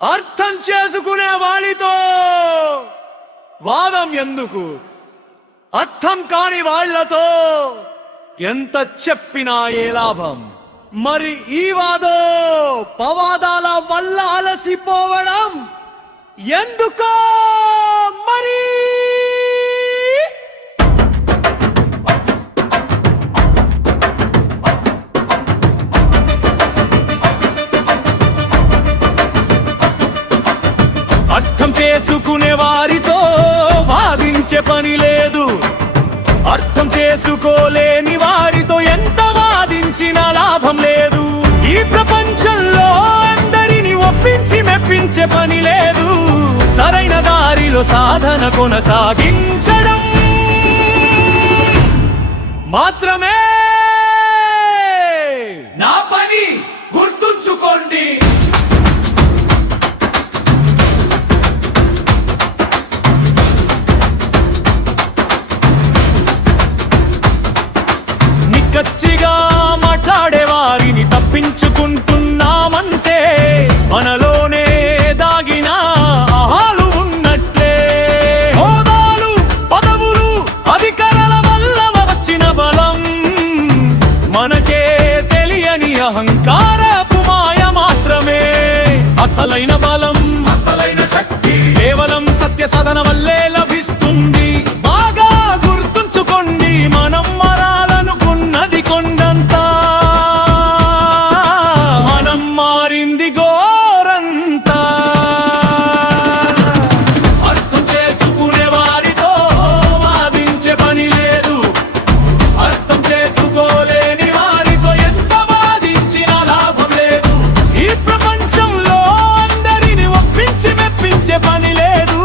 అర్థం చేసుకునే వాడితో వాదం ఎందుకు? అర్థం కాని వాళ్లతో ఎంత చెప్పినా ఏ లాభం? మరి ఈ వాదో పవాదాల వల్ల అలసిపోవడం ఎందుకో మరి? అర్థం చేసుకునే వారితో వాదించే పని లేదు. అర్థం చేసుకోలేని వారితో ఎంత వాదించినా లాభం లేదు. ఈ ప్రపంచంలో అందరిని ఒప్పించి మెప్పించే పని లేదు. సరైన దారిలో సాధన కొనసాగించడం మాత్రమే నా పని, గుర్తుంచుకోండి. కచ్చిగా మాట్లాడే వారిని తప్పించుకుంటున్నామంటే మనలోనే దాగిన ఆహాలు ఉన్నట్లే. హోదాలు, పదవులు, అధికారాల వల్ల వచ్చిన బలం మనకే తెలియని అహంకారపు మాయ మాత్రమే. అసలైన బలం, అసలైన శక్తి కేవలం సత్య సాధన వల్లే లభిస్తుంది. బాగా గుర్తుంచుకోండి, మనం మరాలనుకున్నది కొండంతా, మనం మారింది గోరంతా. అర్థం చేసుకునే వారితో వాదించే పని లేదు. అర్థం చేసుకోలేని వారితో ఎంత వాదించినా లాభం లేదు. ఈ ప్రపంచంలో అందరిని ఒప్పించి మెప్పించే పని లేదు.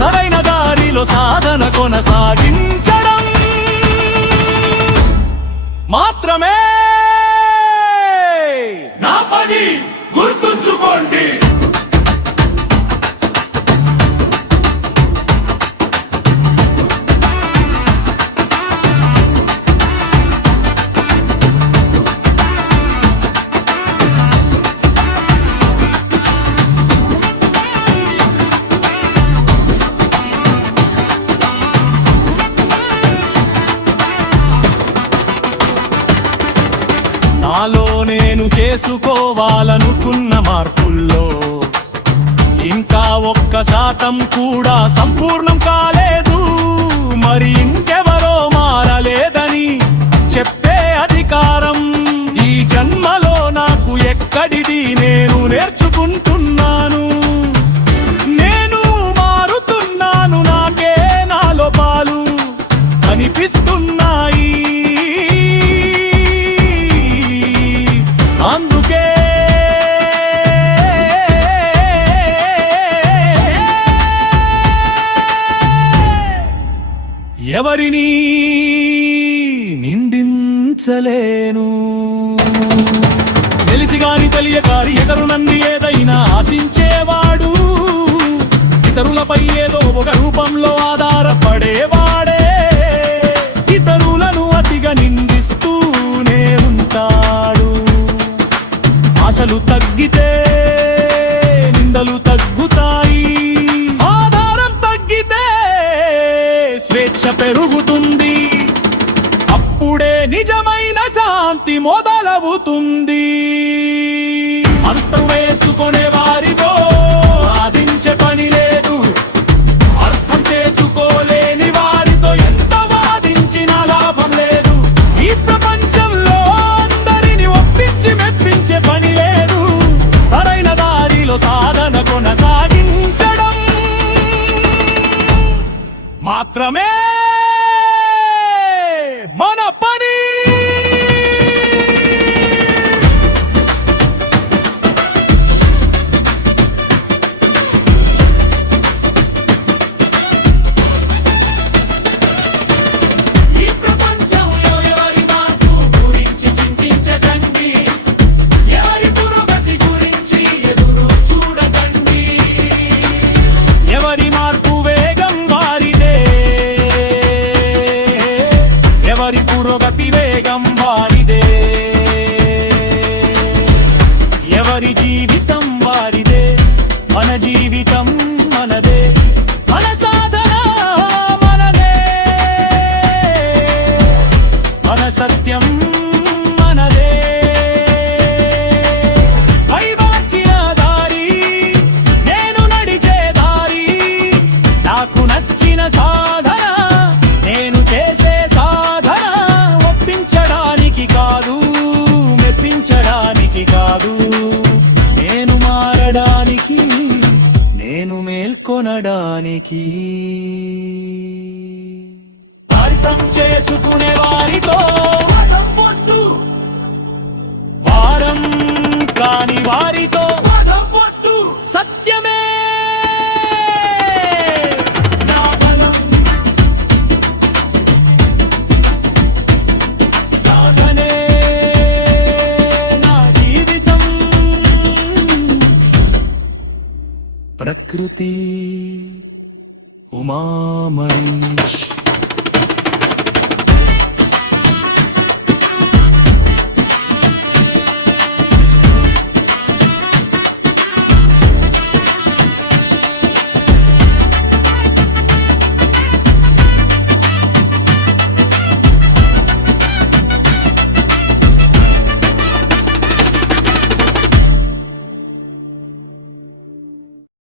సరైన దారిలో సాధన కొనసాగించడం మాత్రమే నా పని, గుర్తుంచుకోండి. నాలో నేను చేసుకోవాలనుకున్న మార్పుల్లో ఇంకా 1% కూడా సంపూర్ణం కాలేదు. మరి ఇంకెవరో మారలేదని చెప్పే అధికారం ఈ జన్మలో నాకు ఎక్కడిది? నేను నేర్చుకుంటున్నాను, నేను మారుతున్నాను. నాకే నా లోపాలు కనిపిస్తున్నాయి. అందుకే ఎవరిని నిందించలేను. తెలిసిగాని తెలియకారి ఎగరు నన్ను ఏదైనా ఆశించేవాడు ఇతరులపై ఏదో ఒక రూపంలో ఆధారపడేవాడే ఇతరులను అతిగా నిందిస్తూనే ఉంటాడు. ఆశలు తగ్గితే నిందలు తగ్గుతాయి. ఆధారం తగ్గితే స్వేచ్ఛ పెరుగుతుంది. అప్పుడే నిజమైన శాంతి మొదలవుతుంది. అంతం వేసుకునే వారితో వాదించే పని లేదు. అర్థం చేసుకోలేని వారితో ఎంత వాదించినా లాభం లేదు. ఈ ప్రపంచంలో అందరిని ఒప్పించి మెప్పించే పని లేదు. సరైన దారిలో సాధన కొనసాగించడం మాత్రమే మన పని. ఎవరి మార్పు వేగం వారిదే, ఎవరి పురోగతి వేగం వారిదే, ఎవరి జీవితం వారిదే. మన జీవితం మనదే, మన సాధన మనదే, మన సత్యం మనదే. పైవాచిన దారి నేను నడిచే దారి, నాకు నచ్చిన సాధన నేను చేసే సాధన. ఒప్పించడానికి కాదు, మెప్పించడానికి కాదు, నేను మారడానికి, నేను మేల్కొనడానికి. అర్థం చేసుకునే వారితో వారం కాని వారితో సత్యమే నా బలం, సాధనే నా జీవితం. ప్రకృతి ఉమా మహేష్.